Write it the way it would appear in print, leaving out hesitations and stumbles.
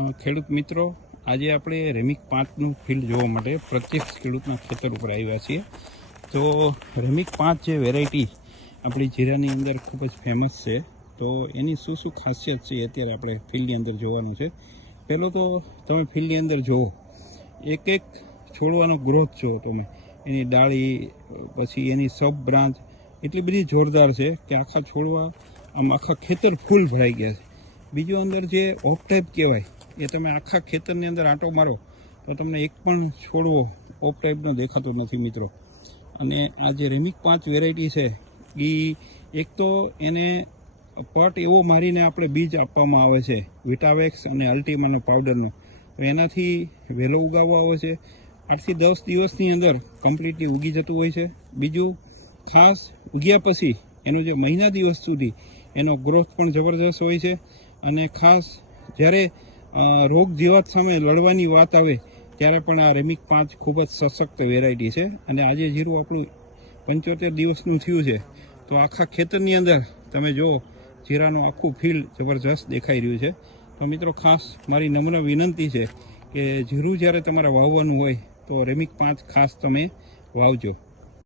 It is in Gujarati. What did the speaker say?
ખેડૂત મિત્રો, આજે આપણે રેમિક 5નું ફિલ્ડ જોવા માટે પ્રત્યક્ષ ખેડૂતના ખેતર ઉપર આવ્યા છીએ. તો રેમિક 5 જે વેરાયટી આપણી જીરાની અંદર ખૂબ જ ફેમસ છે, તો એની શું શું ખાસિયત છે અત્યારે આપણે ફિલ્ડની અંદર જોવાનું છે. પહેલો તો તમે ફિલ્ડની અંદર જુઓ, એક એક છોડવાનો ગ્રોથ જુઓ તમે, એની ડાળી, પછી એની સબ બ્રાન્ચ એટલી બધી જોરદાર છે કે આખા છોડવા આમ આખા ખેતર ફૂલ ભરાઈ ગયા છે. બીજું અંદર જે ઓફ ટાઈપ કહેવાય, એ તમે આખા ખેતરની અંદર આંટો મારો તો તમને એક પણ છોડવો ઓફ ટાઈપનો દેખાતો નથી મિત્રો. અને આ જે રેમિક 5 વેરાયટી છે એ એક તો એને પટ એવો મારીને આપણે બીજ આપવામાં આવે છે, વિટાવેક્સ અને અલ્ટીમાનો પાવડરનો, તો એનાથી વહેલો ઉગાવવા આવે છે. 8 થી 10 દિવસની અંદર કમ્પ્લીટલી ઉગી જતું હોય છે. બીજું ખાસ ઉગ્યા પછી એનો જે મહિના દિવસ સુધી એનો ગ્રોથ પણ જબરદસ્ત હોય છે. અને ખાસ જ્યારે રોગ જીવાત સામે લડવાની વાત આવે ત્યારે પણ આ રેમિક 5 ખૂબ જ સશક્ત વેરાયટી છે. અને આજે જીરું આપણું 75 દિવસનું થયું છે, તો આખા ખેતરની અંદર તમે જુઓ, જીરાનું આખું ફિલ્ડ જબરજસ્ત દેખાઈ રહ્યું છે. તો મિત્રો, ખાસ મારી નમ્ર વિનંતી છે કે જીરું જ્યારે તમારે વાવવાનું હોય તો રેમિક 5 ખાસ તમે વાવજો.